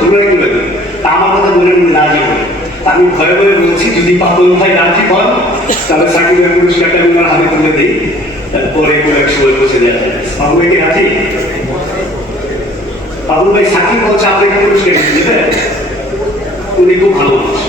কি বলবেন তা আমার কথা বলে উনি রাজি হন আমি ভয়ে ভয়ে বলছি, যদি পাপন ভাই রাজি হন। তাহলে সাকিবের পুরস্কারটা আমি আমার হাতে তুলে দিই। তারপরে কোনো এক সময় বসে দেওয়া যাবে পাপল ভাই কি রাজি? পাপন ভাই সাকিব বলছে আপনাকে পুরস্কার দিতে উনি খুব ভালো মানুষ।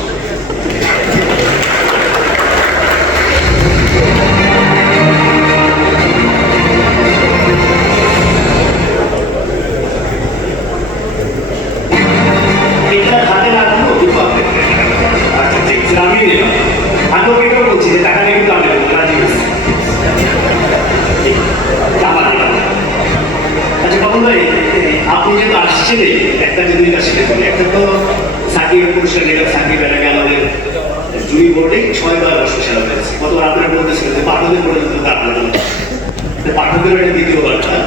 একটা তো সাকিবের পুরস্কার নিলাম সাকিব এর আমাদের জুই বোর্ডে ছয়বার বর্ষ সেরা হয়েছে। কতবার আপনারা বলতেছিলেন যে পাঠকের পর্যন্ত তার পাঠকের এটা দ্বিতীয়বারটা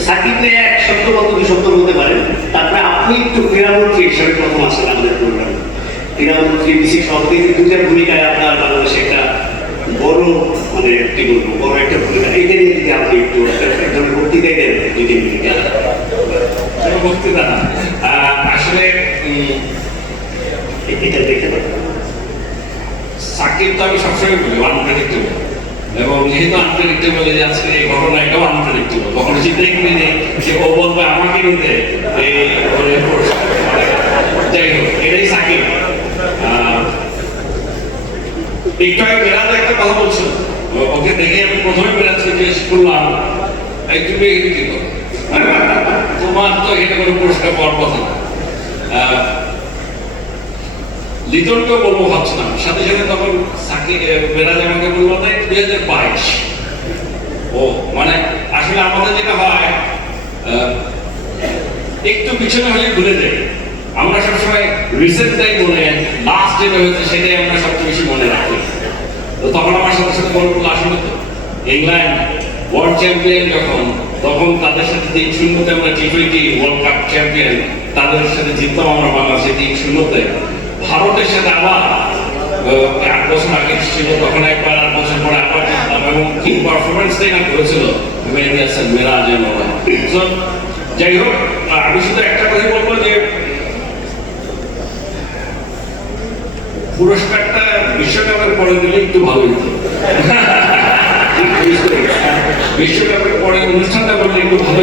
সাকিব নিয়ে এক সপ্তাহ মতো দুই সপ্তাহ বলতে পারেন। তারপরে আপনি একটু ক্রীড়ামন্ত্রী হিসেবে প্রথম আসেন আমাদের প্রোগ্রামে ক্রীড়ামন্ত্রী, বিশেষ সভাপতি দুইটার ভূমিকায় আপনার বাংলাদেশে একটা বড় মানে কি বলব, বড় একটা ভূমিকা। এটা নিয়ে যদি আপনি একটু একটা- এক ধরনের বক্তৃতাই দেন, দুই তিন মিনিট। বক্তৃতা না। আসলে এটা সাকিব তো আমি সবসময় বলি আনপ্রেডিক্টেবল এবং যেহেতু আনপ্রেডিক্টেবল যে আজকে এই ঘটনা এটাও আনপ্রেডিক্টেবল কখনো চিন্তাই করিনি যে সে ও বলবে আমাকে নিতে এই যাই হোক, এটাই সাকিব। একটু আগে একটা কথা বলছিল। ওকে দেখে আমি প্রথমে এই তুমি এখানে কি করো? তোমার তো এখানে কোনো পুরস্কার পাওয়ার কথা না। আহ, লিটনকেও বলব ভাবছিলাম সাথে সাথে তখন সাকি মেরাজ আমাকে বলল যে দুই হাজার বাইশ। ও মানে আসলে আমাদের যেটা হয় একটু পিছনে হলে ভুলে যাই আমরা সবসময় রিসেন্টটাই মনে লাস্ট যেটা হয়েছে সেটাই আমরা সবচেয়ে বেশি মনে রাখি। তো তখন আমার সাথে সাথে পড়ল আসলে ইংল্যান্ড ওয়ার্ল্ড চ্যাম্পিয়ন যখন তখন তাদের সাথে তিন শূন্যতে আমরা T twenty world cup champion তাদের সাথে জিততাম আমরা বাংলাদেশে তিন শূন্যতে ভারতের সাথে আবার আট বছর আগে ছিল তখন একবার, আট বছর পরে আবার জিতলাম এবং কি পারফরমেন্সটাই না করেছিল মেহেদি হাসান মেরাজ যাই হোক আমি শুধু একটা কথাই বলব যে, পুরস্কারটা বিশ্বকাপের পরে দিলে একটু ভালো হতো। বিশ্বকাপের পরে অনুষ্ঠানটা করলে একটু ভালো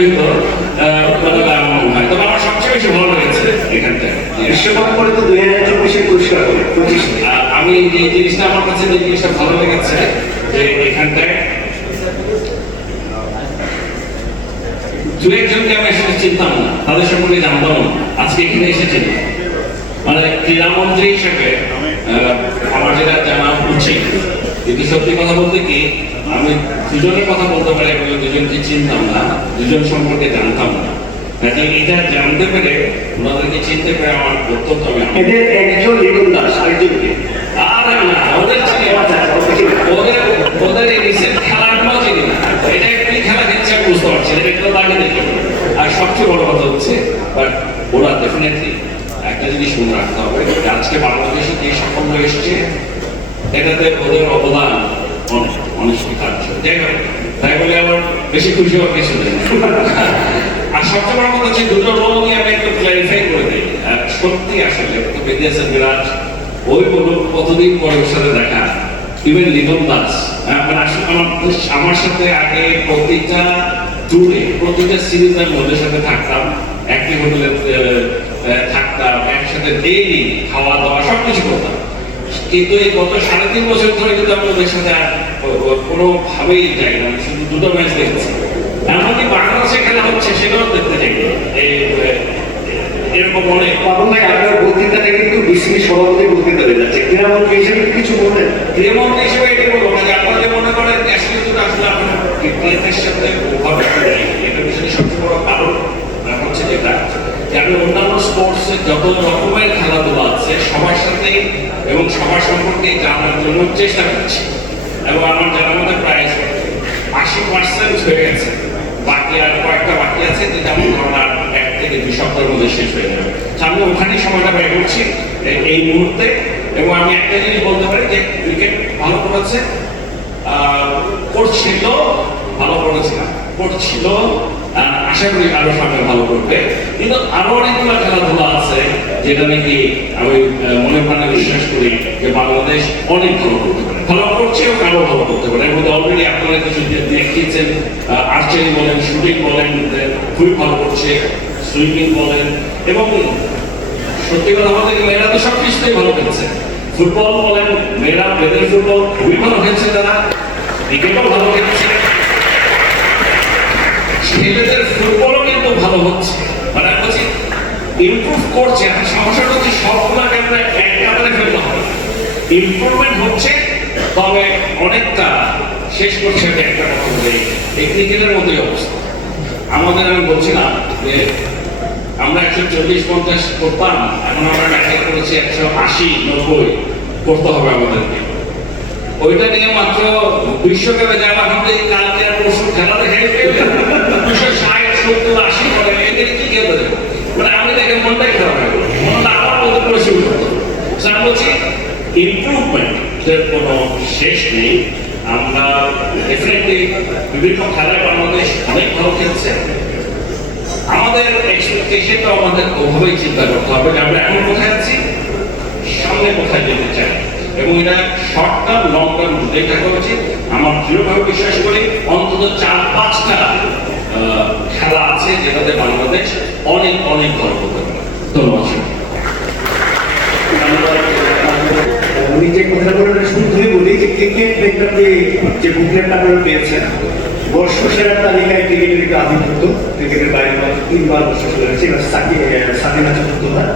আমার মনে হয়। তবে আমার সবচেয়ে বেশি ভালো লেগেছে এখানটা। বিশ্বকাপ পরে তো দুই হাজার চব্বিশের পুরস্কার আমি যে জিনিসটা আমার কাছে যে জিনিসটা ভালো লেগেছে যে এখানটায় দু একজনকে আমি আসলে চিনতাম না তাদের সম্পর্কে জানতাম না। আজকে এখানে এসেছেন। মানে ক্রীড়ামন্ত্রী হিসেবে আমার যেটা জানা উচিত কিন্তু সত্যি কথা বলতে কি আমি দুজনের কথা বলতে পারি আমি দুজনকে চিনতাম না দুজন সম্পর্কে জানতাম না। এটা জানতে পেরে ওনাদেরকে চিনতে পেরে আমার অত্যন্ত এদের একজন লিটন দাস আরেকজনকে। আরে না, ওদের চিনি ওদের ওদের এই recent খেলাটাও চিনি না। এটা কি খেলা খেলছে আমি বুঝতে পারছি না, এটা তো আগে দেখি। আর সবচেয়ে বড় কথা হচ্ছে বাট ওরা ডেফিনেটলি একটা জিনিস মনে রাখতে হবে আজকে বাংলাদেশে যে সাফল্য এসছে এটাতে ওদের অবদান যাই হোক, তাই বলে আমার বেশি খুশি হওয়ার কথা কতদিন সাথে মানে আমার সাথে আগে প্রতিটা ট্যুরে প্রতিটা সিরিজে আমি ওদের সাথে থাকতাম। একই হোটেলে থাকতাম, একসাথে ডেইলি খাওয়া দাওয়া সব কিছু করতাম। কিন্তু এই গত সাড়ে তিন বছর ধরে কিন্তু আমি ওদের সাথে আর কোনোভাবেই যাই না। শুধু দুটো ম্যাচ দেখেছি। এমনকি বাংলাদেশে খেলা হচ্ছে সেটাও দেখতে যাই এই এরকম অনেক পাবন আপনার বক্তৃতাটা কিন্তু বিসিবি সভাপতি বক্তৃতা হয়ে যাচ্ছে। ক্রীড়ামন্ত্রী হিসেবে কিছু বলবেন হিসেবে বলব মানে আপনারা মনে করেন ন্যাশনাল আসলে আপনার ক্রিকেটের সাথে এটা সবচেয়ে বড় কারণ। হচ্ছে যেটা যে আমি অন্যান্য স্পোর্টসে যত রকমের খেলাধুলা আছে, সবার সাথে এবং সবার সম্পর্কে জানার জন্য চেষ্টা করছি। এবং আমার জানার মধ্যে প্রায় আশি পার্সেন্ট হয়ে গেছে। বাকি আর কয়েকটা বাকি আছে যেটা আমি ধরুন এক থেকে দুই সপ্তাহের মধ্যে শেষ হয়ে যাবে। আমি ওখানেই সময়টা ব্যয় করছি এই মুহূর্তে। এবং আমি একটা জিনিস বলতে পারি যে ক্রিকেট ভালো করেছে করছিল, ভালো করেছিলাম করছিল আর আশা করি আরও সামনে ভালো করবে। কিন্তু আরও অনেকগুলো খেলাধুলা আছে যেটা নাকি আমি মনে প্রাণে বিশ্বাস করি যে বাংলাদেশ অনেক ভালো করতে পারে। আরও ভালো করতে পারে। অলরেডি আপনারা কিছু দেখিয়েছেন আর্চারি বলেন, শুটিং বলেন খুবই ভালো করছে, সুইমিং বলেন, এবং সত্যি কথা বলতে তো সব কিছুতেই ভালো খেলছে। ফুটবল বলেন, মেয়েরা, মেয়েদের ফুটবল খুবই ভালো খেলছে তারা। ক্রিকেটও ভালো খেলছে। ছেলেদের ফুটবলও কিন্তু ভালো হচ্ছে। মানে আমি বলছি ইমপ্রুভ করছে এখন সমস্যাটা হচ্ছে সবগুলোকে আমরা এক কাতারে হবে ইমপ্রুভমেন্ট হচ্ছে, তবে অনেকটা শেষ করছে আমি একটা কথা বলে। এই ক্রিকেটের মতোই অবস্থা। আমাদের আমি বলছি না যে, আমরা একশো চল্লিশ পঞ্চাশ করতাম, এখন আমরা ব্যাখ্যা করেছি একশো আশি, নব্বই করতে হবে আমাদেরকে। ওইটা নিয়ে মাত্র বিশ্বকাপে যাওয়া আমাদের কালকে আর পরশু খেলা দেখে সত্তর আশি করে এদের কি খেলতে দেবো মানে আমি দেখে মনটাই খারাপ হয়ে গেল মনটা আবার মধ্যে করে শুরু So আমি বলছি ইমপ্রুভমেন্টের কোনো শেষ নেই। আমরা ডেফিনেটলি বিভিন্ন খেলায় বাংলাদেশ অনেক ভালো খেলছে। আমাদের এক্সপেকটেশনটা আমাদের ওভাবেই চিন্তা করতে হবে যে আমরা এখন কোথায় আছি? সামনে কোথায় যেতে চাই? এবং এটা শর্ট টার্ম লং টার্ম দুটোই থাকা উচিত আমার দৃঢ়ভাবে বিশ্বাস করি, অন্তত চার পাঁচটা খেলা আছে যেটাতে বাংলাদেশ অনেক অনেক গর্ব পারে। ধন্যবাদ বলি, যে ক্রিকেট যে বুকলেটটা আপনারা পেয়েছেন, বর্ষ সেরার তালিকায় ক্রিকেটের একটু আধিপত্য ক্রিকেটের বাইরে তিনবার বর্ষ সেরা হয়েছে, এবার সাকিব চতুর্থবার